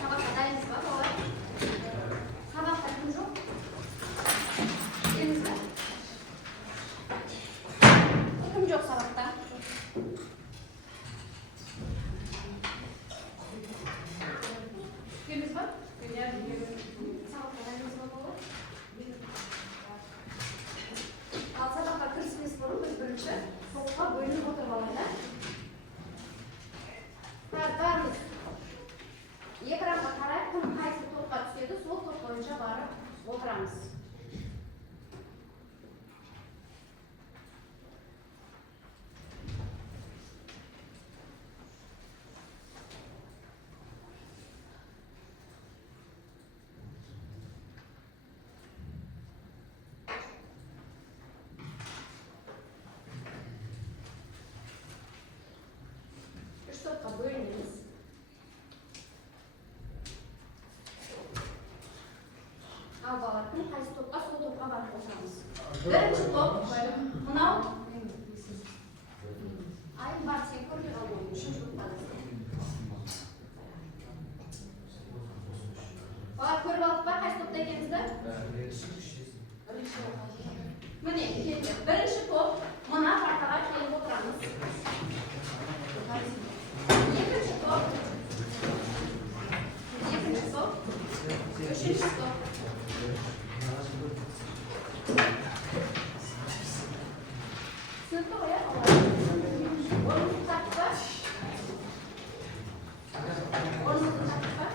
Сабаққа дайынсыз ба, балалар? Сабақта кім жоқ? Келіңіз бе? Кім жоқ сабақта? Келіңіз бе? Сабаққа дайынсыз ба, балалар? Ал сабаққа кіріспес бұрын біз бірінші топқа бөлініп отырып алайық. Бәріміз экранға қарай кім қайсы топқа түседі, сол топ бойынша барып отырамыз. Үш топқа бөлінеміз. Ал балалар, кім қайсы топқа, сол топқа барып отырамыз. Бірінші топ, мынау. Ай, бар, сен көрмей қалдың, үшінші топқа. Балалар, көріп алдық ба, қайсы топта екенімізді? Міне, бірінші топ, мына партаға келіп отырамыз. Екінші топ, үшінші топ. Сыныпты қоя алайық. Орнымызды таптық па? Орнымызды таптық па?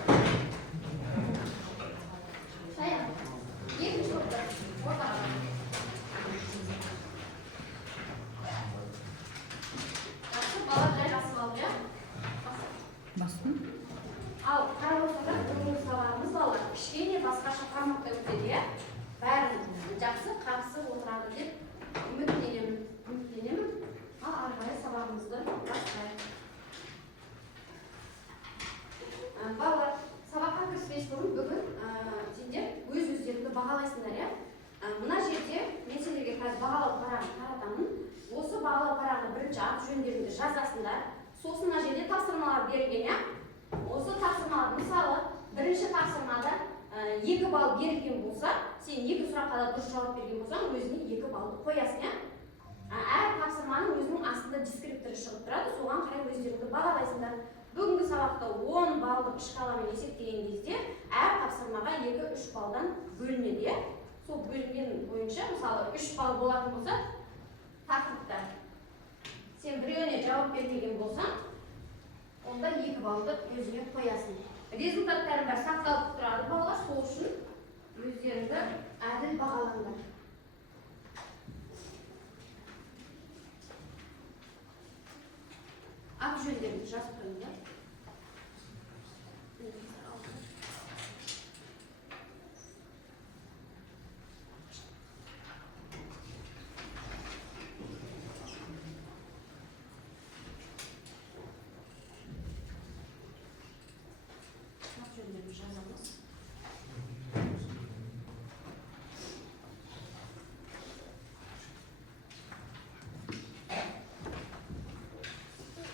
Саян, екінші топты ортаға. Жақсы, балалар жайғасып алды, иә? Басын? Ал қарап отырсақ, бүгінгі сабағымыз балалар кішкене басқаша форматта өтеді, иә? Бәрін жақсы қатысып отырады деп үміттенемін. Ал ары қарай сабағымызды бастайық. Балалар, сабаққа кіріспес бұрын бүгін сендер өз-өздеріңді бағалайсыңдар, иә? Мына жерде мен сендерге қазір бағалау парағын таратамын. Осы бағалау парағын бірінші аты жөндеріңді жазасыңдар. Сосын мына жерде тапсырмалар берілген, иә? Осы тапсырмалар, мысалы, бірінші тапсырмада 2 балл берілген болса, сен 2 сұраққа да дұрыс жауап берген болсаң, өзіне 2 баллды қоясың, иә? Әр тапсырманың өзінің астында дискрипторы шығып тұрады, соған қарай өздеріңді бағалайсыңдар. Бүгінгі сабақта 10 баллдық шкаламен есептеген кезде әр тапсырмаға 2-3 баллдан бөлінеді, иә? Сол бөлінген бойынша, мысалы, 3 балл болатын болса, тақырыпта сен біреуіне жауап бермеген болсаң, онда 2 баллды өзіне қоясың. Результаттарын бәрі сақталып тұрады, балалар, сол үшін өздеріңді әділ бағалаңдар. Аты жөндеріңді жазып қойыңдар.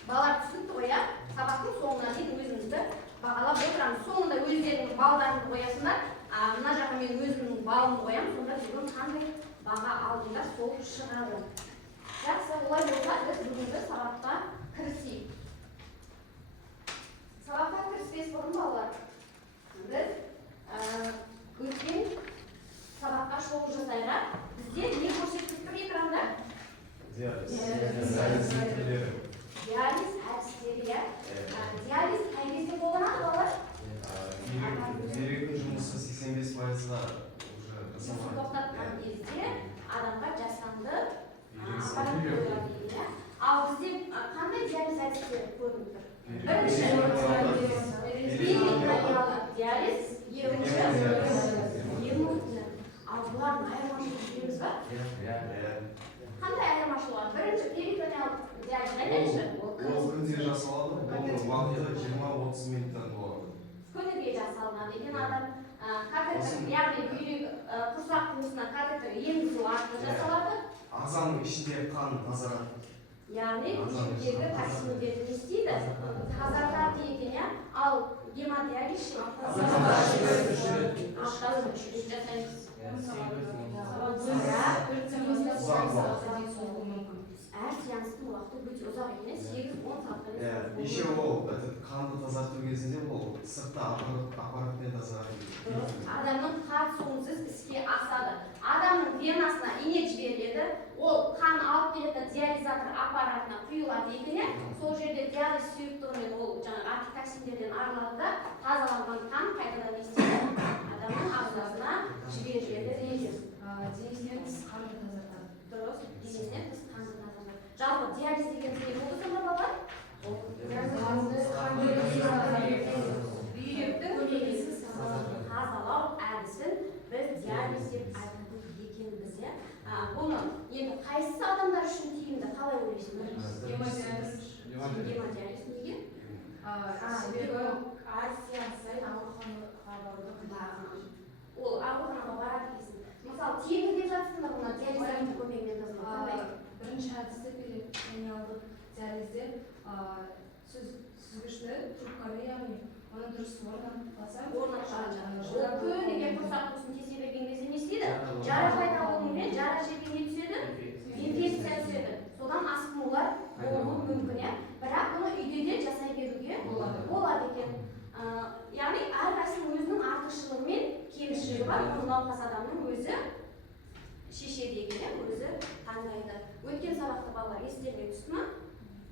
Балалар түсінікті ғой, иә? Сабақтың соңына дейін өзіңізді бағалап отырамыз. Соңында өздеріңіз балдарыңды қоясыңдар. Мына жаққа мен өзімнің балымды қоямын. Сонда бүгін қандай баға алдыңдар, сол шығады. Жақсы, олай болса, біз бүгінгі сабаққа кірісейік. Сабаққа кіріспес бұрын балалар, біз өткен сабаққа шолу жасайық. Бізде не көрсетіп тұр экранда? Диализ әдістері, иә? Диализ қай кезде қолданады, балалар? Бүйректің жұмысы 85%-ға уже жұмысын тоқтатқан кезде адамға жасанды аппарат қойылады, иә? Ал бізде қандай диализ әдістері көрініп тұр? Бірінші перитониалды диализ, екінші гемоглобин. Ал бұлардың айырмашылығы білеміз ба? Қандай айырмашылығы бар? Бірінші перитониалды диализ айтайыншы. Ол күнде жасалады, оның уақыты 20-30 минуттан болады. Күніге жасалынады. Деген адам катетер, яғни бүйрек құрсақ қуысына катетер енгізу арқылы жасалады. Ағзаның ішінде қан тазарады. Яғни бүйректегі қасиеттерді не істейді? Тазартады әр сеанстың уақыты өте ұзақ екен, 8-10 сағатқа дейін еще ол қанды тазарту кезінде ол сыртта аппаратпен тазарту. Адамның қатысуынсыз іске асады. Адамның венасына ине жіберіледі, ол қан алып келетін диализатор аппаратына құйылады екен, сол жерде диализ сұйықтығымен ол жаңағы антитоксиндерден арылады да, тазаланған қан қайтадан істейді, адамның ағзасына жіберіледі дейді. Денесінен тыс қанды тазартады. Дұрыс, денесінен тыс қанды тазаланады. Жалпы диализ деген не болды сонда балалар? Бүйректің өлегісіз тазалау әдісін біз диализ деп айтады екенбіз. Бұны енді қайсысы адамдар үшін тиімді, қалай ойлайсыңдар? Гемодиализ неге? Себебі әр сеанс сайын ауруханаға баруды ол ауруханаға барады дейсің. Мысалы, тиімді деп жатсыңдар бұны диализдің көмегімен тазалау. Бірінші әдісі перитониалдық диализде сүзгішті трубканы, яғни оны дұрыс орнатпаса, Ол көніге құрсақ қуысын тесе берген кезде не істейді? Жара пайда болуымен жара жерге не түседі? Инфекция түседі. Содан асқынулар болуы мүмкін. Бірақ бұны үйде де жасай беруге болады екен. Яғни әрқайсының өзінің артықшылығы мен кемшілігі бар. Бұл науқас адамның өзі шешеді екен, өзі таңдайды. Өткен сабақта балалар естеріне түсті ме?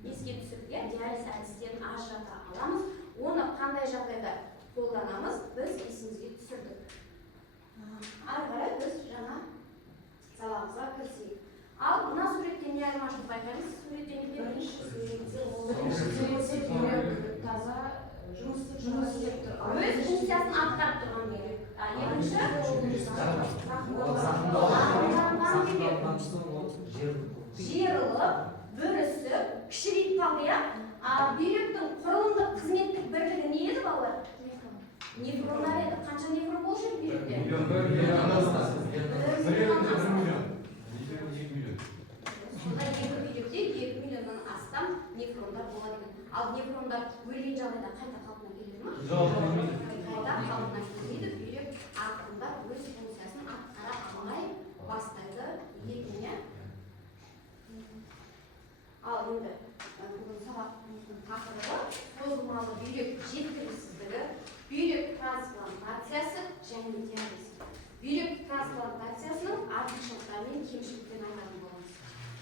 Еске түсіп, диализ әдістерін ажырата аламыз. Оны қандай жағдайда қолданамыз, біз есімізге түсірдік. Ары қарай біз жаңа сабағымызға кірісейік. Ал мына суреттен не айырмашылық байқаймыз? Суреттен таза жұмыс істеп тұр. өз функциясын атқарып тұрған керек. Жиырылып, бүрісіп, кішірейіп қалды. Бүйректің құрылымдық қызметтік бірлігі не еді балалар? Нефрондар еді. Қанша нефрон болушы еді бүйректе? Сонда екі бүйректе 2 миллионнан астам нефрондар болады екен. Ал нефрондар өлген жағдайда қайта қалпына келеді ме? Қайта қалпына келмейді. Бүйрек ақырындап өз функциясын атқара алмай бастайды екен. Ал енді бүгін сабақтың тақырыбы созылмалы бүйрек жеткіліксіздігі, бүйрек трансплантациясы және диализ. Бүйрек трансплантациясының артықшылықтары мен кемшіліктерін айтатын боламыз.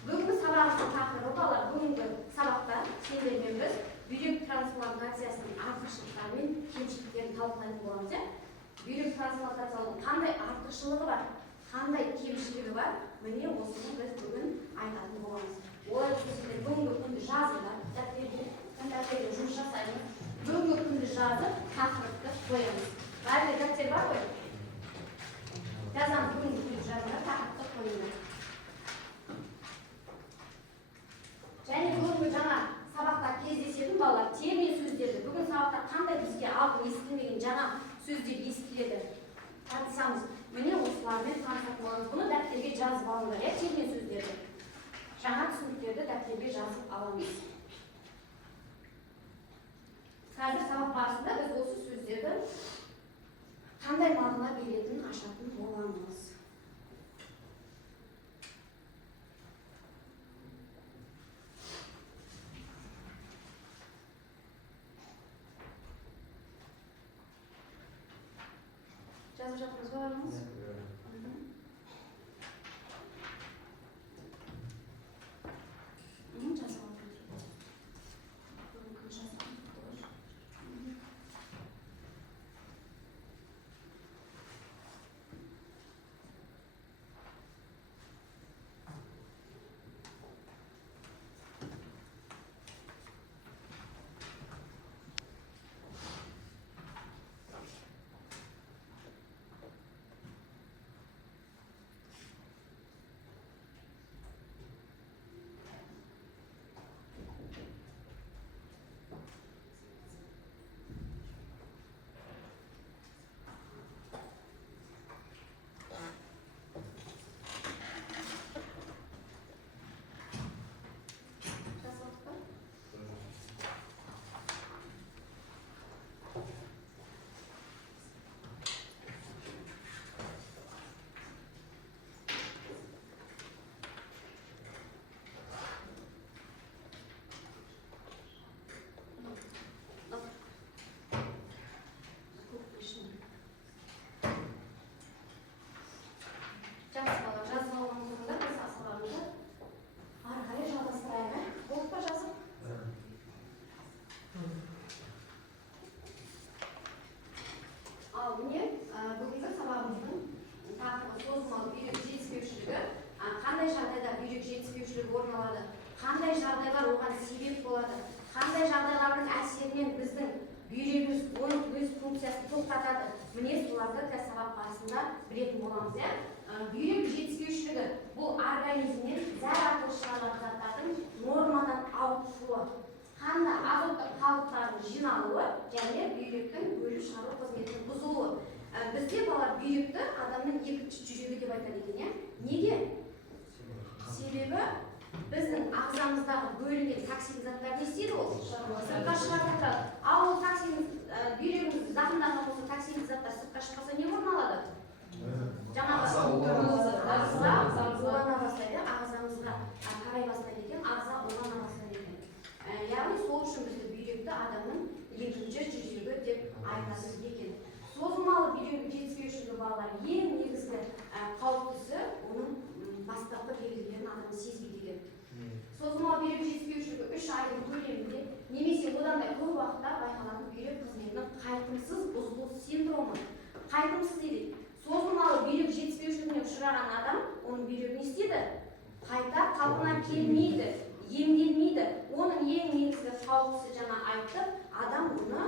Бүгінгі сабағымыздың тақырыбы балалар, бүгінгі сабақта сендермен біз бүйрек трансплантациясының артықшылықтары мен кемшіліктерін талқылайтын боламыз. Бүйрек трансплантацияның қандай артықшылығы бар, қандай кемшілігі бар, міне осыны біз бүгін айтатын боламыз. Олар сіздер бүгінгі күнді жазыңдар, дәптерге жұмыс жасаймыз. Бүгінгі күнді жазып, тақырыпты қоямыз. Бәрі дәптер бар ғой? Жазамыз бүгінгі күнді жазыңдар, тақырыпты қойыңдар. Және бүгінгі жаңа сабақта кездесетін балалар термин сөздерді бүгін сабақта қандай бізге алтын естілмеген жаңа сөздер естіледі. Тартысамыз. Міне осылармен танысатын боламыз. Бұны дәптерге жазып алыңдар, термин сөздерді. Жаңа түсініктерді дәптерге жазып аламыз. Қазір сабақ барысында біз осы сөздерді қандай мағына беретінін ашатын боламыз. Жазып жатырмыз ба бәріміз? бүйрегіміз оның өз функциясын тоқтатады. Міне соларды да сабақ барысында білетін боламыз, иә. Бүйрек жетіспеушілігі бұл организмнен зәр арқылы шығарылатын заттардың нормадан ауытқуы, қанда азоттық қалдықтардың жиналуы және бүйректің бөліп шығару қызметінің бұзылуы. Бізде балалар бүйректі адамның екінші жүрегі деп айтады екен, иә. Неге? Себебі біздің ағзамыздағы бөлінген токсин заттар не істейді ол? Сыртқа шығарып тұрады. Ал ол токсин бүйрегіміз зақымданған болса, токсин заттар сыртқа шықпаса не орын алады? Жаңағы улана бастайды, ағзамызға қарай бастайды екен, ағза улана бастайды екен. Яғни сол үшін бізді бүйректі адамның екінші жүрегі деп айтады екен. Созылмалы бүйрек жетіспеушілігі балалар ең негізгі қауіптісі оның бастапқы белгілерін адам сезбейді екен. Созылмалы бүйрек жетіспеушілігі 3 айдың көлемінде немесе одан да көп уақытта байқалатын бүйрек қызметінің қайтымсыз бұзылу синдромы. Қайтымсыз дейді. Созылмалы бүйрек жетіспеушілігіне ұшыраған адам оның бүйрегі не істейді? Қайта қалпына келмейді, емделмейді. Оның ең негізгі қауіптісі жаңа айтты, адам оны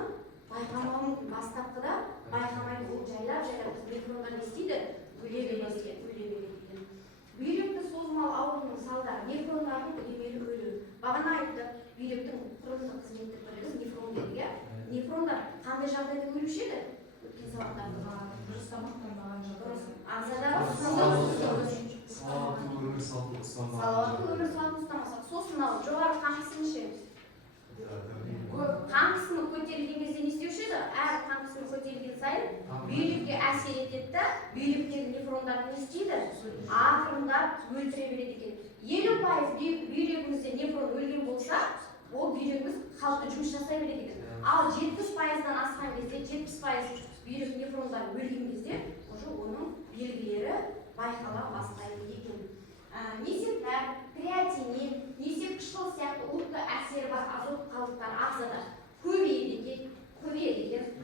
байқамауын бастапқыда байқамайды, ол жайлап микрондар не істейді? Өле береді. Бүйректі созылмалы ауруының салдары нефрондардың үдемелі өлуі. Бағана айтты, бүйректің құрылымдық қызметтік бірлігі нефрон деді. Нефрондар қандай жағдайда өлуші еді? Өткен сабақтарда дұрыс тамақтанбаған салауатты өмір салтын ұстамасақ, сосын жоғары қан қысымы қан қысымы көтерілген кезде не істеуші еді? Әр қан қысымы көтерілген сайын бүйрекке әсер етеді, бүйректегі нефрондарды не істейді? Ақырындап өлтіре береді екен. 50% бүйрегімізде нефрон өлген болса, ол бүйрегіміз қалыпты жұмыс жасай береді екен. Ал 70%-дан асқан кезде, 70% бүйрек нефрондар өлген кезде, оның белгілері байқала бастайды екен. Несектар, креатинин, несек қышқыл сияқты ұлтты әсері бар азот қалдықтар ағзада көбейеді екен.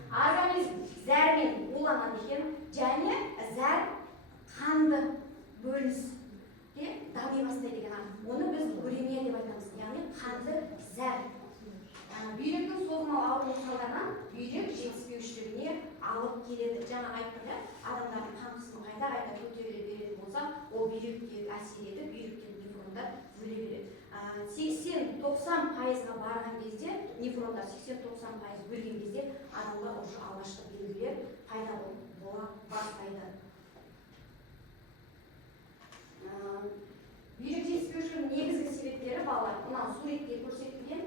Организм зәрмен уланады екен, және зәр қанды бөлініске дами бастайды екен. Оны біз буремия деп айтамыз, яғни қанды зәр. Бүйректің созылмалы ауруының салдарынан бүйрек жетіспеушілігіне алып келеді. Жаңа айттым, адамдардың қан қысымы қайта көтеріле беретін болса, ол бүйрекке әсер етіп, бүйректегі нефрондар өле береді. 80-90%-ға барған кезде, нефрондар 80-90% өлген кезде адамда уже алғашқы белгілер пайда бола бастайды. Бүйрек жетіспеушілігінің негізгі себептері балалар, мынау суретте көрсетілген,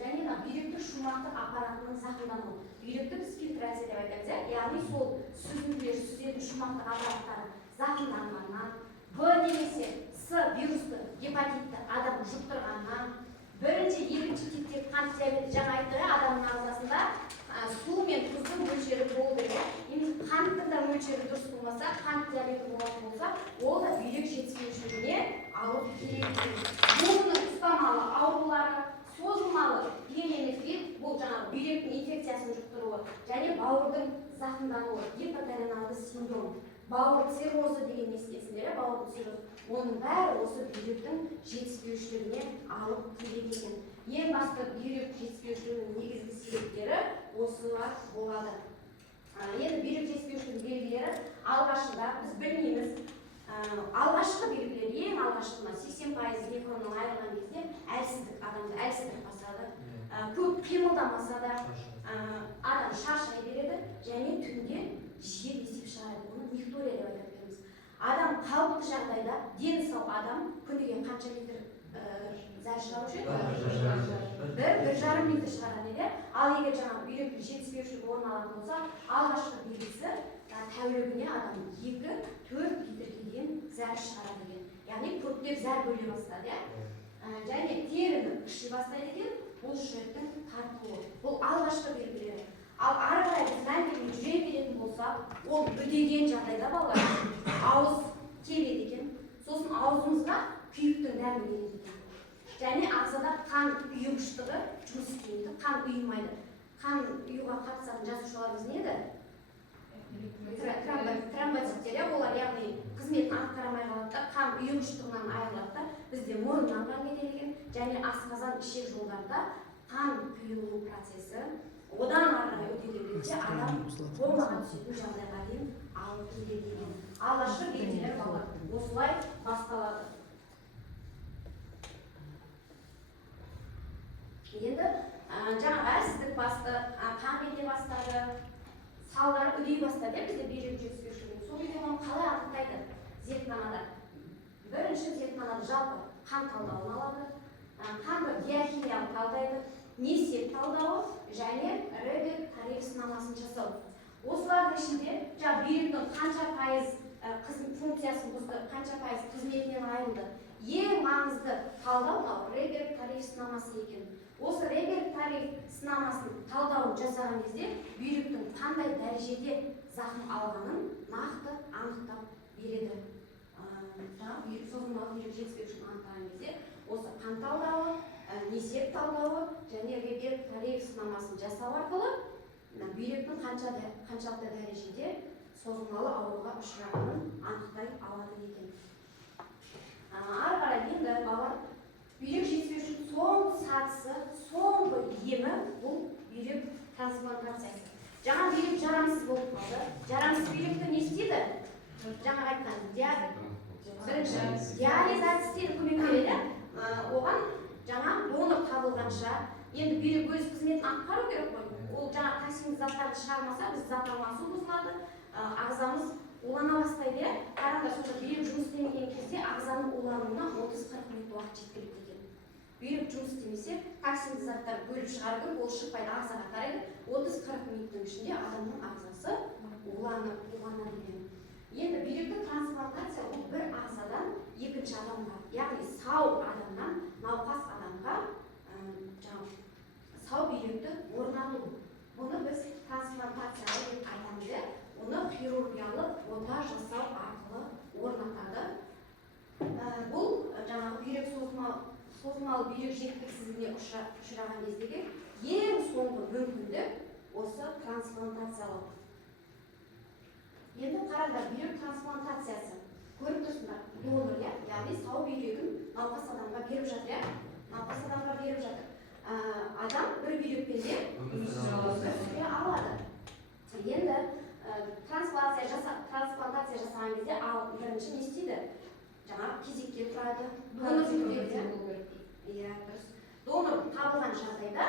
және бүйректік шумақтық аппаратының зақымдануы. Бүйректі біз фильтрация деп айтамыз, яғни сол сүзгілер, сүзетін шумақтық аппараттары зақымданғаннан, В немесе С вирусты гепатитті адам жұқтырғаннан, бірінші, екінші типтегі қант диабеті жаңа айтты, адамның ағзасында су мен тұздың мөлшері болды, немесе қанттың да мөлшері дұрыс болмаса, қант диабеті болатын болса, ол да бүйрек жетіспеушілігіне алып келеді. Буынның ұстамалы аурулары, созылмалы пиелонефрит, бұл жаңағы бүйректің инфекциясын жұқтыруы және бауырдың зақымдануы, гипотариналды синдром, бауыр циррозы деген естесіңдер, бауырдың циррозы, оның бәрі осы бүйректің жетіспеушілігіне алып келеді екен. Ең басты бүйрек жетіспеушілігінің негізгі себептері осылар болады. Енді бүйрек жетіспеушілігінің белгілері алғашында біз білмейміз. Алғашқы белгілер, ең алғашқына 80% нефроннан айырылған кезде әлсіздік, адамды әлсіздік басады. Көп қимылдамаса да адам шаршай береді және түнде жиі есеп шығарады. Оны миктория деп айтамыз. Адам қалыпты жағдайда, дені сау адам күніге қанша литр зәр шығарушы еді? 1,5 литр шығарады. Ал егер жаңағы бүйректің жетіспеушілігі орын алатын болса, алғашқы белгісі тәулігіне адам 2-4 литрге дейін зәр шығарады екен. Яғни көптеп зәр бөле бастады. Және теріні қыши бастайды екен, бұл жүректің тартылуы. Бұл алғашқы белгілері. Ал ары қарай біз мәңгіге жүре беретін болсақ, ол үдеген жағдайда балалар ауыз келеді екен. Сосын аузымызға күйіктің дәмі келеді екен. Және ағзада қан ұйығыштығы жұмыс істемейді, қан ұйымайды. Қан ұйуға қатысатын жасушаларымыз не еді? Тромботиттер, олар яғни қызметін атқарамай қалады, қан ұйығыштығынан айырылады. Бізде мұрыннан қан кетеді екен, және асқазан ішек жолдарда қан құйылу процесі одан ары қарай өте берсе адам комаға түсетін жағдайға дейін алып келеді деген алғашқы белгілер балалар осылай басталады. Енді жаңағы әлсіздік басты, қан кете бастады, салдары үдей бастады, бізде бүйрек жетіспеушілігі. Сол кезде оны қалай анықтайды зертханада? Бірінші зертханада жалпы қан талдауын алады, қанды геохимиялық талдайды, несеп талдауы және Ребер тариф сынамасын жасау. Осылардың ішінде бүйректің қанша пайыз функциясын бұзды, қанша пайыз қызметінен айырылды. Ең маңызды талдау Ребер тариф сынамасы екен. Осы Ребер тариф сынамасын талдауын жасаған кезде бүйректің қандай дәрежеде зақым алғанын нақты анықтап береді. Созылмалы бүйрек жетіспеушілігін анықтаған кезде осы қан талдауы, несеп талдауы және Ребер тариф сынамасын жасау арқылы бүйректің қаншалықты дәрежеде созылмалы ауруға ұшырағанын анықтай алады екен. Ары қарай енді балалар бүйрек жетіспеушіліктің соңғы сатысы, соңғы емі бұл бүйрек трансплантациясы. Жаңа бүйрек жарамсыз болып қалды. Жарамсыз бүйректі не істейді? Жаңа айтқан бірінші диализ әдістері көмек береді. Оған жаңа донор табылғанша енді бүйрек өз қызметін атқару керек қой. Ол жаңа токсин заттарды шығармаса, біз зат алмасу бұзылады, ағзамыз улана бастайды. Қараңдар, сонда бүйрек жұмыс істемеген кезде ағзаның улануына 30-40 минут уақыт жеткілікті екен. Бүйрек жұмыс істемесе, токсинді заттар бөліп шығарып, ол шықпайды, ағзаға тарайды. 30-40 минуттың ішінде адамның ағзасы улана береді. Енді бүйректің трансплантация ол бір ағзадан екінші адамға, яғни сау адамнан науқас адамға сау бүйректі орнату. Бұны біз трансплантация деп айтамыз. Оны хирургиялық ота жасау арқылы орнатады. Бұл жаңағы бүйрек созылмалы бүйрек жеткіліксіздігіне ұшыраған кездегі ең соңғы мүмкіндік осы трансплантациялау. Енді қараңдар, бүйрек трансплантациясы көріп тұрсыңдар, донор, яғни сау бүйрегін науқас адамға беріп жатыр. Адам бір бүйрекпен де сүре алады. Енді трансплантация жасаған кезде бірінші не істейді? Жаңа кезекке тұрады. Донор табылған жағдайда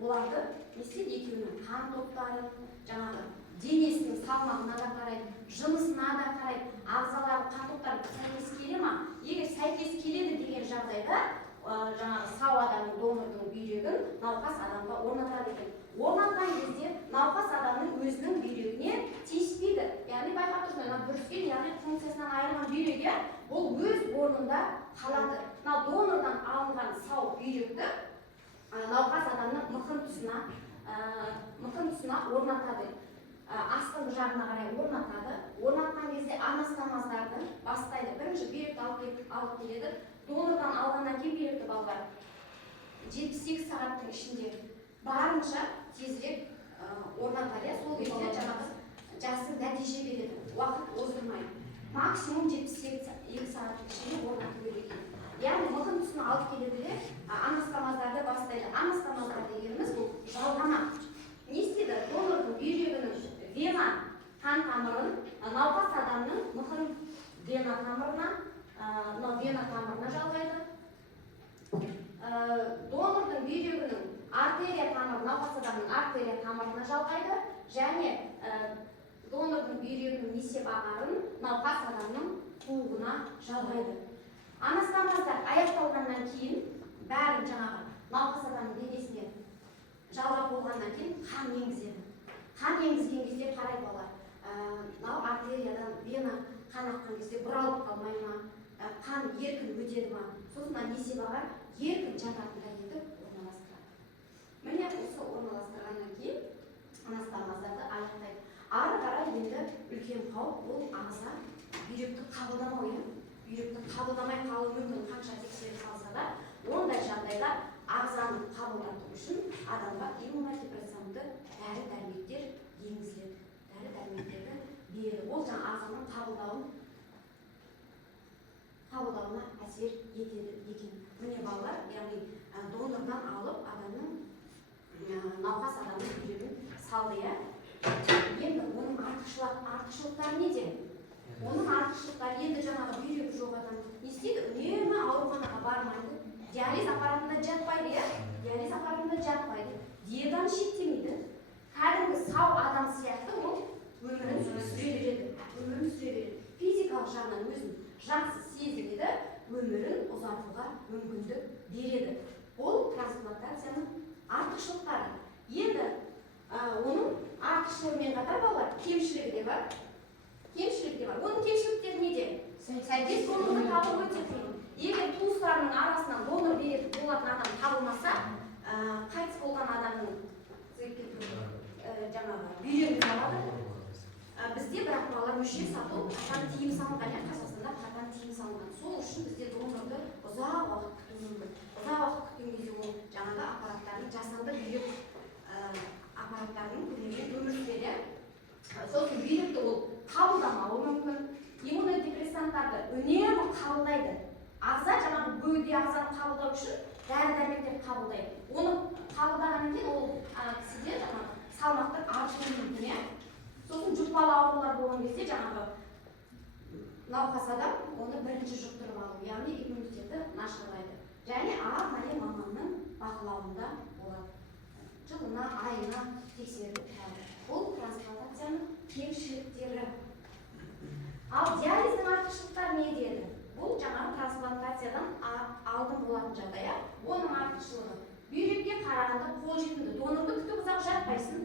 оларды не істейді? Екеуінің қан топтарын, жаңағы денесінің салмағына да қарайды, жынысына да қарайды, ағзалары қан топтары сәйкес келе ма? Егер сәйкес келеді деген жағдайда жаңағы сау адамның донордың бүйрегін науқас адамға орнатады екен. Орнатқан кезде науқас адамның өзінің бүйрегіне тиіспейді. Яғни байқап тұрсыңдар, бүріскен, яғни функциясынан айырылған бүйреге ол өз орнында қалады. Донордан алынған сау бүйректі науқас адамның мықын тұсына орнатады. Астыңғы жағына қарай орнатады. Орнатқан кезде анастомоздарды бастайды. Бірінші бүйректі алып келеді. Донордан алғаннан кейін бүйректі балалар 78 сағаттың ішінде барынша тезірек орнатады. Сол кезде жаңағы жақсы нәтиже береді. Уақыт оздырмай. Максимум 72 сағаттың ішінде орнату керек. Яғни мықын тұсына алып келеді де анастомоздарды бастайды. Анастомоздар дегеніміз бұл жалғама. Не істейді? Донордың бүйрегінің вена қан тамырын науқас адамның мықын вена тамырына жалғайды. Донордың бүйрегінің артерия тамыры науқас адамның артерия тамырына жалғайды және донордың бүйрегінің несеп ағарын науқас адамның қуығына жалғайды. Анастомоздар аяқталғаннан кейін бәрін жаңағы науқас адамның денесіне жалғап болғаннан кейін қан енгізеді. Қан енгізген кезде қарай балалар, артериядан вена қан аққан кезде бұралып қалмай ма, қан еркін өтеді ма, сосын несеп ағар еркін жататындай етіп орналастырады. Міне осы орналастырғаннан кейін анастомоздарды аяқтайды. Ары қарай енді үлкен қауіп ол ағза бүйректі қабылдамау. Бүйректі қабылдамай қалуы мүмкін, қанша тексеріп салса да, ондай жағдайда ағзаны қабылдату үшін адамға иммунодепрессанты дәрі-дәрмектер енгізіледі. Дәрі-дәрмектерді береді. Ол жаңа ағзаның қабылдауына әсер етеді екен. Міне балалар, яғни донордан алып адамның науқас адамның бүйрегін салды, иә. Енді оның артықшылықтары неде? Оның артықшылықтары енді жаңағы бүйрегі жоқ адам не істейді? Үнемі ауруханаға бармайды, диализ аппаратында жатпайды, иә. Диализ аппаратында жатпайды, диетаны шектемейді. Кәдімгі сау адам сияқты ол өмірін сүре береді. Физикалық жағынан өзін жақсы сезінеді, өмірін ұзартуға мүмкіндік береді. Ол трансплантацияның артықшылықтары. Енді оның артықшылығымен қатар балалар кемшілігі де бар. Оның кемшіліктері неде? Сәйкес донорды табу өте қиын. Егер туыстарының арасынан донор беретін болатын адам табылмаса, қайтыс болған адамның жаңағы бүйрегін алады. Бізде бірақ балалар мүше сату қатаң тыйым салынған, Қазақстанда қатаң тыйым салынған. Сол үшін бізде донорды ұзақ уақыт күту мүмкін. Ұзақ уақыт күткен кезде ол жаңағы аппараттардың жасанды бүйрек аппараттарының көмегімен өмір сүреді. Сосын бүйректі ол қабылдамауы мүмкін. Иммунодепрессанттарды үнемі қабылдайды. Ағза жаңағы бөгде ағзаны қабылдау үшін дәрі-дәрмектер қабылдайды. Оны қабылдағаннан кейін ол кісіде жаңағы салмақты артуы мүмкін. Сосын жұқпалы аурулар болған кезде жаңағы науқас адам оны бірінші жұқтырып алу, яғни иммунитеті нашарлайды. Және арнайы маманның бақылауында болады. Жылына, айына тексеріліп тұрады. Бұл трансплантацияның кемшіліктері. Ал диализдің артықшылықтары не деді? Бұл жаңағы трансплантациядан алдын болатын жағдай. Оның артықшылығы бүйрекке қарағанда қолжетімді. Донорды күтіп ұзақ жатпайсың.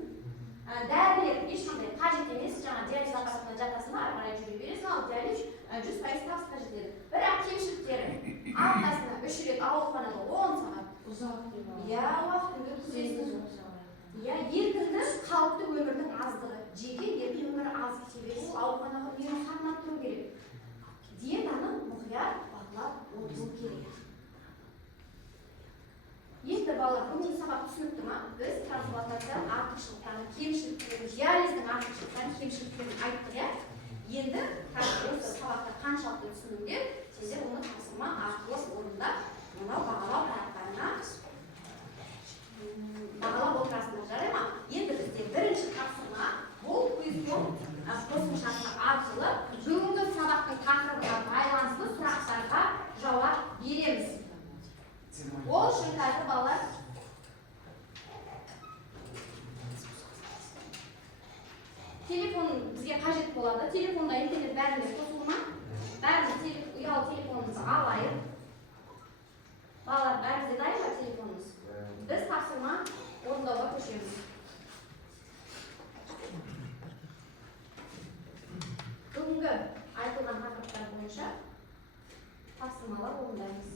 Дәрілер ешқандай қажет емес. Жаңа диализ аппаратына жатасың, ары қарай жүре бересің, ал диализ 100% табысқа жетеді. Бірақ кемшіліктері аптасына 3 рет ауруханада 10 сағат ұзақ деп алады. иә, уақытыңды өткізесің. иә, еркінді қалыпты өмірдің аздығы. Жеке еркін өмірі аз себебі ол ауруханаға үнемі қармап тұру керек. Диетаны мұқият бақылап отыру керек. Енді балалар, бүгінгі сабақ түсінікті ма? Біз трансплантацияның артықшылықтарын, кемшіліктерін, диализдің артықшылықтарын, кемшіліктерін айттық, иә? Енді осы сабақта қаншалықты түсініңдер, сіздер оны тапсырма арқылы орындап, мынау бағалау парақтарына бағалап отырасыңдар, жарай ма? Енді бізде бірінші тапсырма бұл квизбол қосымшасы арқылы бүгінгі сабақтың тақырыбына байланысты сұрақтарға жауап береміз. Ол үшін қазір балалар телефон бізге қажет болады. Телефонда интернет бәрінде қосылды ма? Бәріміз ұялы телефонымызды алайық. Балалар, бәрімізде дайын ба телефонымыз? Біз тапсырма орындауға көшеміз. Бүгінгі айтылған тақырыптар бойынша тапсырмалар орындаймыз.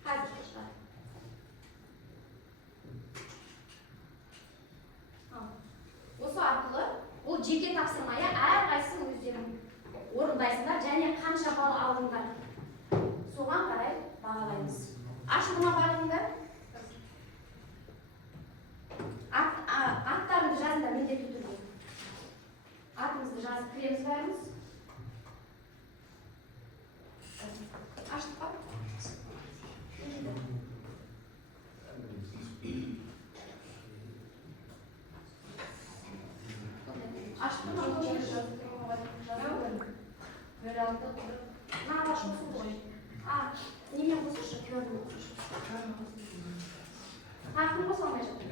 Қазір шығар. Осы арқылы бұл жеке тапсырмая әрқайсысын өздерің орындайсыңдар және қанша балл алдыңдар соған қарай бағалаймыз. Ашылды ма барлығыңдар? Аттарыңды жазыңдар міндетті түрде. Атымызды жазып кіреміз бәріміз. Аштық па? Аштық ма? Мына баш қосылды ғой. Немен қосылшы? Көрдің қосылшы. Тақым қосылмай жатыр.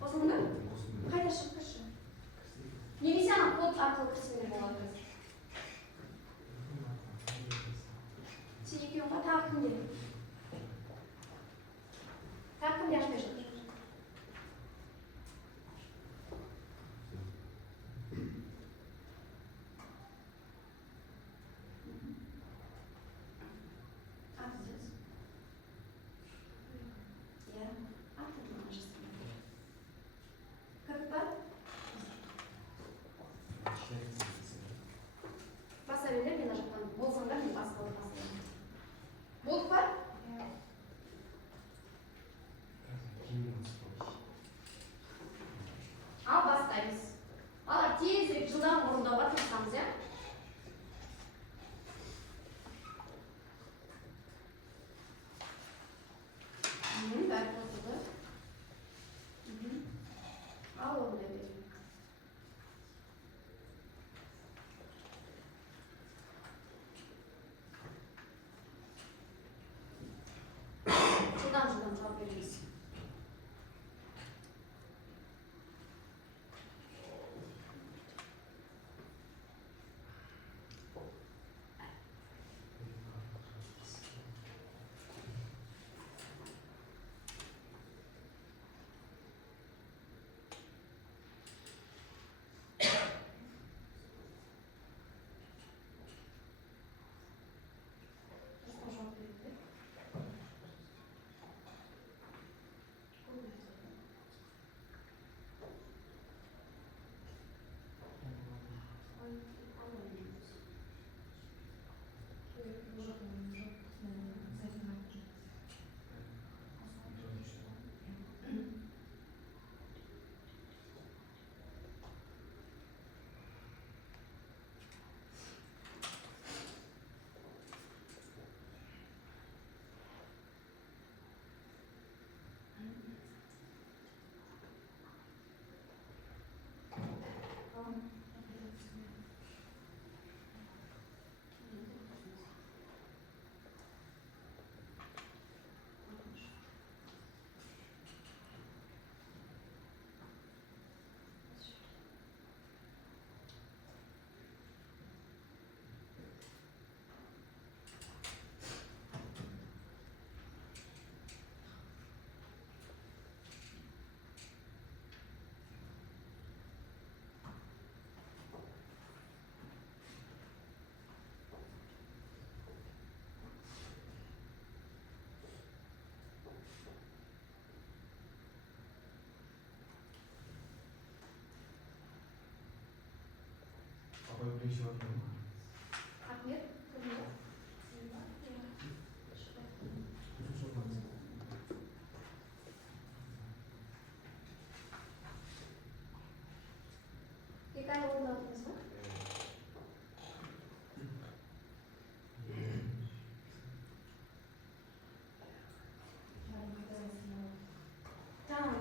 Қосылды? Қайда шығып кірші? Немесе ана код арқылы кірсене болады. Сен екеуің ба? Тағы кімде? Тағы кімде ашпай жатыр? Как это?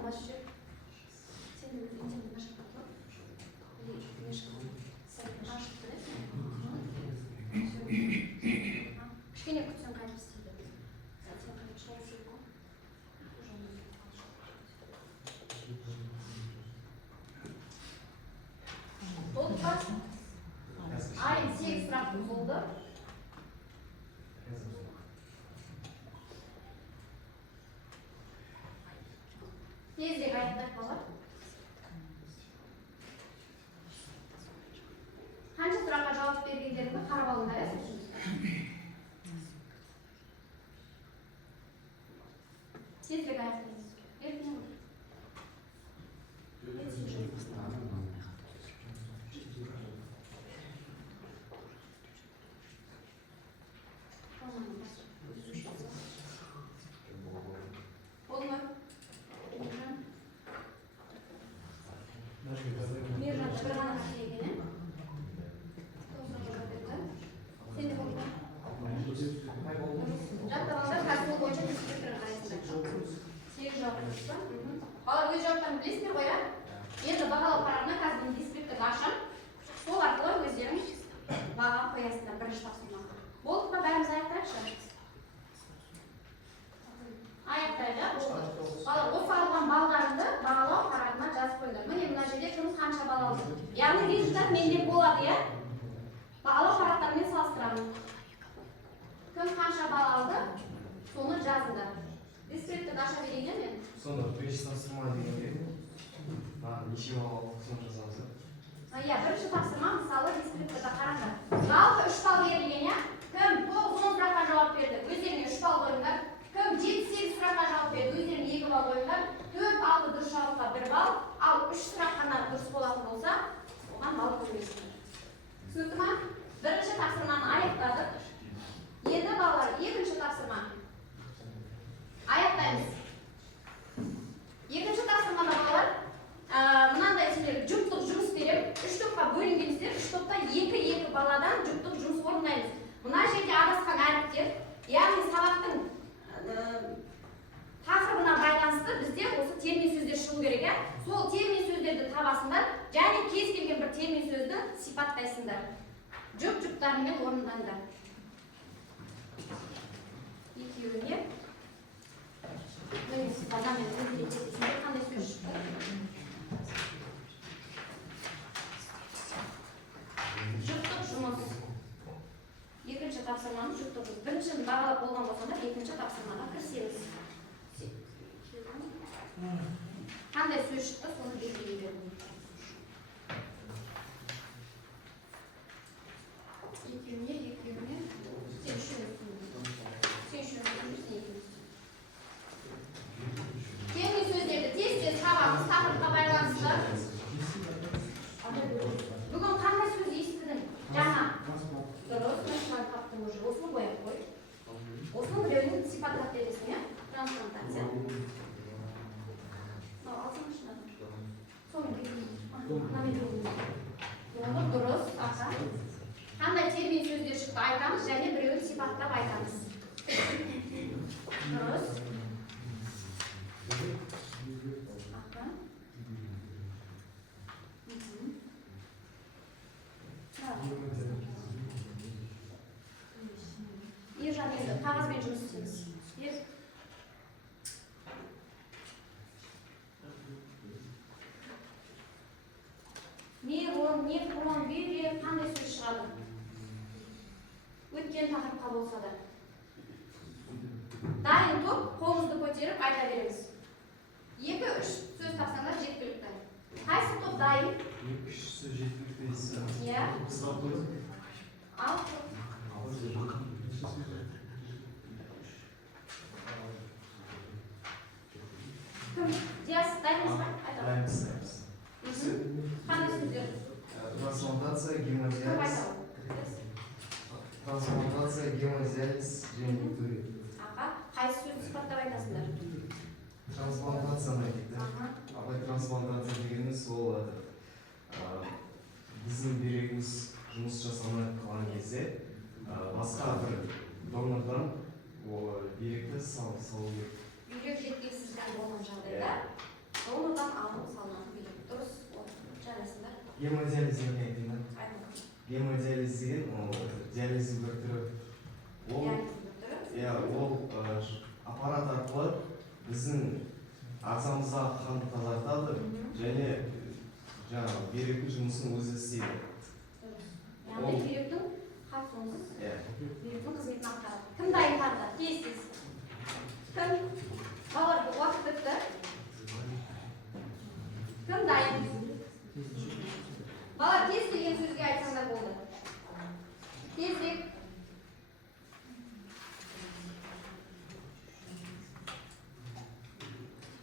başı. Sen de incenin başı kapı. Güneş kapı. Sen aşık değil mi? Kişine kutusun kaybısıydı. Sen kaybışlar yok. Oldu bak. Aynen 8 sıramız oldu. Tezlik ayakta kalır. Qancha so'roqqa javob berganlarimni qarab olinglar. Tezlik ayakta. Erkin. Olma. Mirjan da bir gana söyleyeyim. Seni olma. Jattavanda kasma boyunca distriktor arasında. Seni javoblarsa. Hozir o'z javoblarini bilasizlar qo'ya. Endi baholab qarabman, kasbni distriktorga ochib, sol orqali o'zlaring baho qo'yasizlar birinchi taqsimda. Bo'ldi, barimiz aytaylikchi. Aytaylar. Hozir o'sargan ballarni baholab qarabman, yozib qo'yinglar. Mana bu yerda kim qancha ball oldi. Ya'ni rezultat menda bo'ladi ya. Baholab qarablarni solishtiraman. Kim qancha ball oldi? Soni yozinglar. Distriktorga ochib beringlar. Sonra 5 taqsimma deganda necha ball so'm yozamiz? Ya birinchi taqsimma misoli distriktorda qaranglar. Жалпы 3 ball berilgan ya. Kim 9 so'roqqa javob berdi? O'zingizga 3 ball qo'yinglar. Kim 7-8 so'roqqa javob berdi? O'zingizga 2 ball qo'yinglar. 4 oldi durish javobga 1 ball, al 3 so'roqqa durish bo'ladigan bo'lsa, unga ball qo'yasizlar. Tushundingmi? Birinchi taqsimani aniqladik. Endi ballar ikkinchi taqsimma. Aytamiz. Ikkinchi taqsimada ballar bunday sizlar juftlik жұмыс berib, 3 to'pqa bo'lingansizlar, 3 to'pda 2-2 baladan juftlik жұмыс o'rnaymiz. Buna yerga adasgan harflar, ya'ni saboqning taqribidan байланысты bizda o'sha termin so'zlar shiqu kerak ya. Sol termin so'zlarni tabasizlar, ya'ni kez kelgan bir termin so'zni sifatlaysizlar. Juft-juftlarini o'rnanglar. Ikkiyo'ni men sizlardan qanday so'z juftlik жұмыс. Ikkinchi taqsimani juftlik. Birinchini baholab bo'lgan bo'lsa, ikkinchi taqsimani kirsangiz. Qanday so'z chiqdi, shuni belgilayver. Ikkiyo'ni. Sen shuni. Termin so'zlarni tez-tez qabamiz, taqrimga baylanishlar. Bugun qanday so'z eshitding? Jana. Durust, men topdim уже. O'sni qo'yib qo'y. O'sni birovning sifatlab berasizmi, ya? Transplantatsiya. Olsam shuni. So'ng durust, aka. Qanday termin so'zlar chiqdi aytamiz, ya'ni birovni sifatlab aytamiz. Durust. Aka. Ержан енді қағазбен жұмыс істейміз. Нефрон, бүйрек қандай сөз шығады? Өткен тақырыпқа болса да. Дайын топ, қолыңызды көтеріп айта беріңіз. 2-3 сөз тапсаңдар жеткілікті. Қайсы топ дайын? 2-3 сөз жеткілікті дейсіз. Иә. Ал. Кім? Диас, дайыныз ба? Дайынбыз. Қандай сөздер? Трансплантация, гемодиализ. Трансплантация, гемодиализ және интубация. Аға, қайсы сөз сипаттап айтасыңдар? Трансплантацияны айтты. Абай трансплантация дегеніміз ол біздің бүйрегіміз жұмыс жасамай қалған кезде басқа бір донордан бүйректі салу керек. Бүйрек жеткіліксіздік болған жағдайда Гемодиализ деген айтайын да. Гемодиализ деген ол диализдің бір түрі. Ол аппарат арқылы біздің ағзамыздағы қанды тазартады және жаңағы бүйректің жұмысын өзі істейді. Яғни бүйректің қатысуынсыз бүйректің қызметін атқарады. Кім дайын тағы? Тез. Кім? Балалар, уақыт бітті. Кім дайын? Балалар, тез келген сөзге айтсаңдар болды. Тезірек.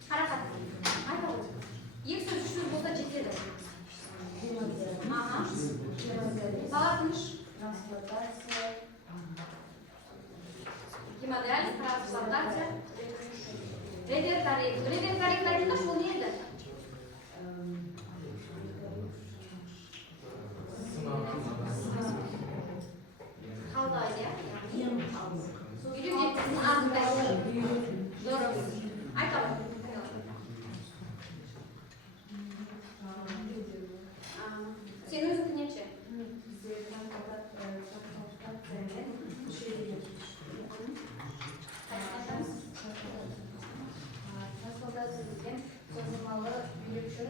Қарақат. Айта ғой. Екі сөз, үш сөз болса жетеді. Балалар тыныш. Трансплантация. Гемодиализ, трансплантация. Реверторик. Реверторик айтыңдаршы, ол не еді? Қалдай, иә? Бүйрек еттісін азындайды. Дұрыс. Айта ғой. Сен өзің неше? Трансплантация деген созылмалы бүйрек үшін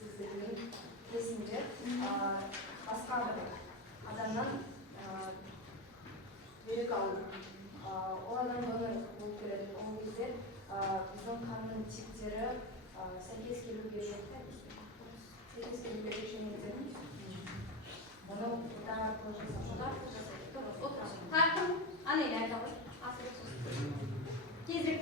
сіздердің кезінде басқа бір адамнан бүйрек алынады. Ол адам донор болып келеді. Ол кезде біздің қанның типтері сәйкес келуге оны ота арқылы жасайды. Тартым. Анеля айта ғой. Тезірек.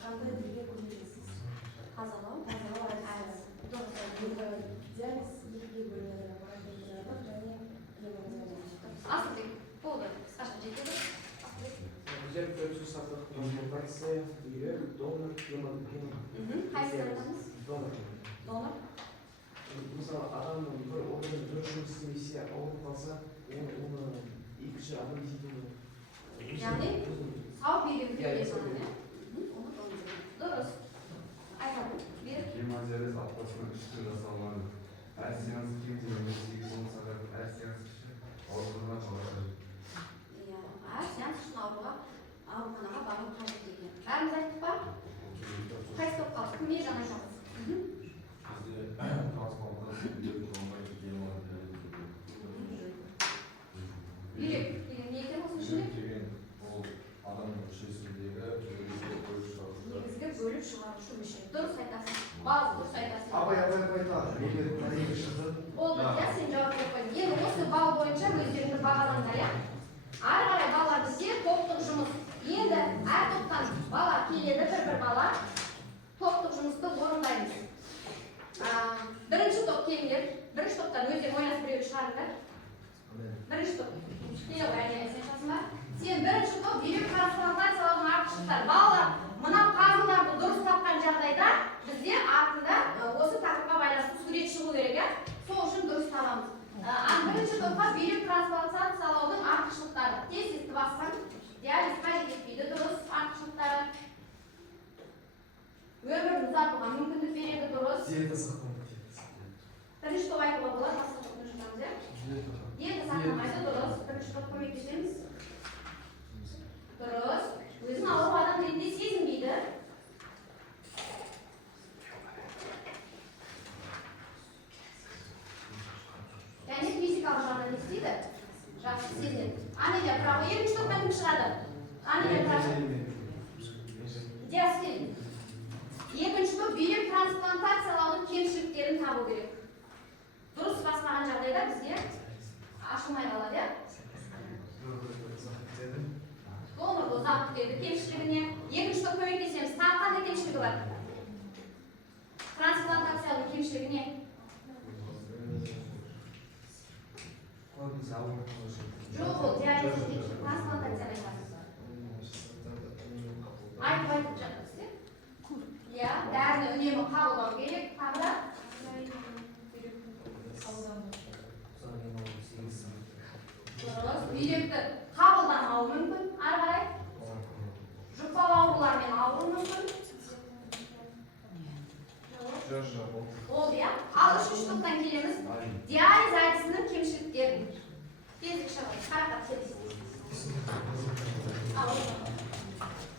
Қандай бүйрек көмегінсіз тазалау диализ екіге бөлінеді. Паракеттералық және гемодиализ. Асылбек, болды. Қысқаша жетеді. Güzel bir sağlık transplantasiya, buyurur, donor, Қайсысын айтамыз? Donor. Мысалы, адамның бір органы дұрыс жұмыс істемесе, ауырып қалса, оны екінші адам істейді. Яғни, сау бүйрек бүйрек санайды. Дұрыс. Айтамын. Гемодиализ аптасына 3 рет жасалынады. Әр сеанс кем дегенде 8-10 сағат, әр сеанс кіші ауруханаға барады. Әр сеанс үшін ауруханаға бару қажет екен. Бәріміз айттық па? Қайсы топ қалды? Кімге жаңа айтамыз? Бізде трансплантация бүйрек болмайды, гемодиализ. Бүйрек деген не екен осы ішінде? Бүйрек деген ол адамның мүшесіндегі негізгі бөліп шығарушы мүше. Дұрыс айтасың. Базы дұрыс айтасың. Абай шығды. Болды, иә, сен жауап беріп қойдың. Енді осы балл бойынша өздеріңді бағалаңдар, иә? Ары қарай балалар бізде топтық жұмыс. Енді әр топтан бала келеді, бір бала. Топтық жұмысты орындаймыз. Бірінші топ келіңдер. Бірінші топтан өздерің ойнасып біреуді шығарыңдар. Бірінші топ. Кел, әне, сен шасың ба? Сен бірінші топ бүйрек трансплантациялаудың артықшылықтары. Балалар, мына қазыларды дұрыс тапқан жағдайда бізде артында осы тақырыпқа байланысты сурет шығу керек, иә? Сол үшін дұрыс табамыз. Бірінші топқа бүйрек трансплантациялаудың артықшылықтары. Тез басқан, диализ қажет етпейді, дұрыс артықшылықтары. Өмірін ұзартуға мүмкіндік береді, дұрыс. Бірінші топ айтуға болады, басқа топтың жатамыз, иә? Диета сақтамайды, дұрыс. Бірінші топ көмектесеміз. Дұрыс. Өзін ауырып адам ретінде сезінбейді. Және физикалық жағынан не істейді? Жақсы сезінеді. Анеля, бірақ екінші топтан кім шығады? Анеля, бірақ диастель. Екінші топ бүйрек трансплантациялаудың кемшіліктерін табу керек. Дұрыс баспаған жағдайда бізде ашылмай қалады, иә? Донорды ұзақ күтеді кемшілігіне. Екінші топ көмектесеміз. Тағы қандай кемшілігі бар? Трансплантациялаудың кемшілігіне. Жоқ, ол диализ трансплантацияны айтасыз. Айтып жатырсыз, иә? Иә, дәріні үнемі қабылдау керек. Тағы да? Al üçüncü toptan gelemiz. Dializ әдісінің кемшіліктері. Безгіш шағын, қарақат келесіз. Ал,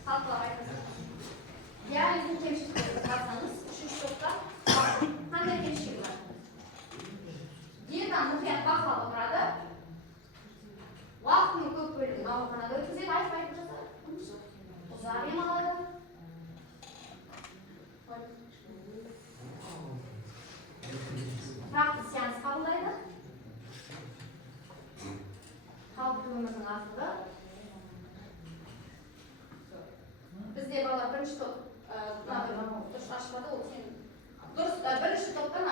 талқылап айтасыз. Диализдің кемшіліктерін қарасаңыз, үшінші топта қандай кемшілік бар? Диетаны мұқият бақылап отырады. Уақытының көп бөлігін ауруханада өткізеді, айтып жасады. Ұзақ ем алады. Тұрақты сеанс қабылдайды. Қалыпты өмірдің ақылы. Бізде бала бірінші топ, дұрыс ашпады, ол сен дұрыс бірінші топтан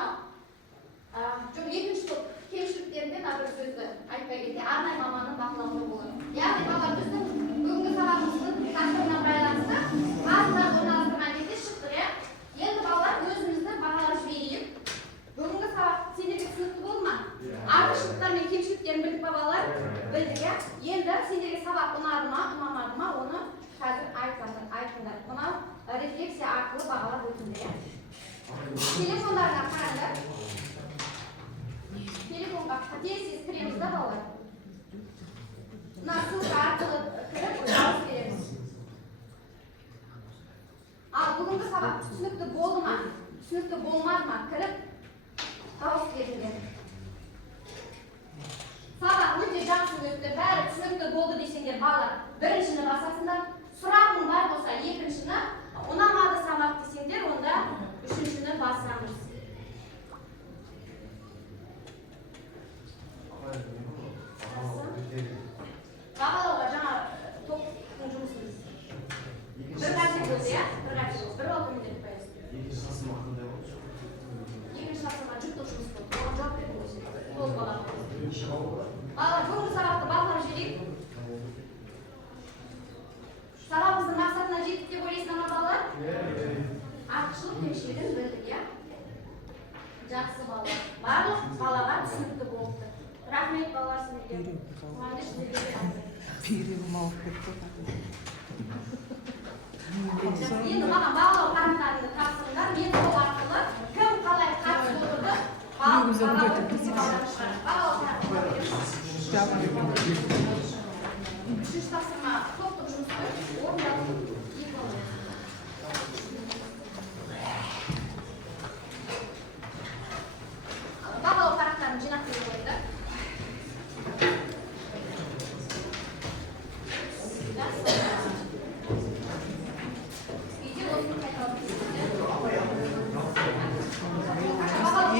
жоқ, екінші топ кемшіліктерінде бір сөзді айтпай кетсе, арнайы маманның бақылауында болады. Яғни бала біздің бүгінгі сабағымыздың тақырыбына байланысты қасында орналастырған кезде шықтық, иә? Енді балалар өзімізді бағалап жіберейік. Бүгінгі сабақ сендерге түсінікті болды ма? Артықшылықтар мен кемшіліктерін білдік па балалар? Білдік, иә? Енді сендерге сабақ ұнады ма, ұнамады ма, оны қазір айтыңдар. Мынау рефлексия арқылы бағалап өтіңдер, иә? Телефондарына қараңдар. Телефонға тез кіреміз да балалар. Мына ссылка арқылы кіріп дауыс береміз. Ал бүгінгі сабақ түсінікті болды ма? Түсінікті болмады ма? Кіріп дауыс беріңдер. Сабақ өте жақсы өтті, бәрі түсінікті болды десеңдер балалар, біріншіні басасыңдар. Сұрағың бар болса, екіншіні, ұнамады сабақ десеңдер, онда үшіншіні басамыз. Бағалауға жаңа топтың жұмысымыз. Бір қате болды, иә? Бір қате болды. Бір алты міндет қоясыз. Екінші қасыма қандай болды? Екінші қасыма жүктік жұмыс болды. Оған жауап беріп қойсын. Ол балаға. Балалар, бүгінгі сабақты бақылап жіберейік. Сабағымыздың мақсатына жеттік деп ойлайсыңдар ма балалар? Артықшылық кемшілігін білдік, иә? Жақсы балалар. Барлық балаға түсінікті болыпты. Рахмет балалар сіздерге. Қуаныш сіздерге. Енді маған бағалау қарымдарыңды тапсырыңдар. Мен ол арқылы кім қалай қатысып отырды? Бағалау қарымдарыңды. Үшінші тапсырма топтық жұмысты орындалып екі болады. Бағалау парақтарын жинап беріп қойды.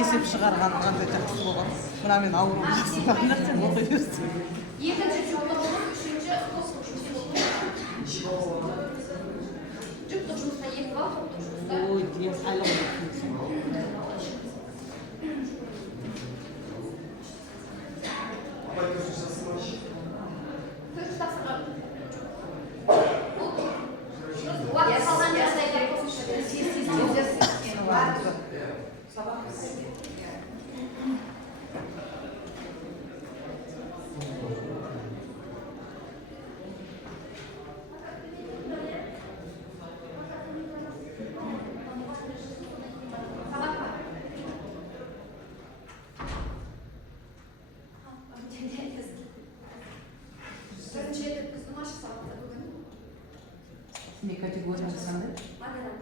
Есеп шығарған қандай жақсы болған. Мына мен ауырып жақсы сен оқи берсің. Екінші жүктік, үшінші топтық жұмыс болды. Жүктік жұмысына 2 балл, топтық жұмыста. Ой, yes, I love it. Апай көрсінші жасыма. Төртінші тапсырма. Уақыт салған жасайды қосымша. Не категориясы қандай? Модератор.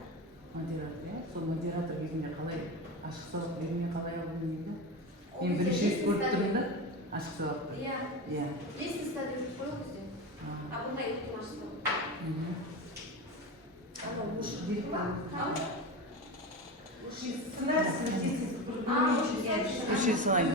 Модератор, иә? Сол модератор кезінде қалай ашық сабақ беруіне қалай алдың дейді? Мен бірінші рет көріп тұрмын да ашық сабақты. Иә. Иә. Лестницада жүріп қойып бізде. А бұндай өткен ашық сабақ. Включи слайд.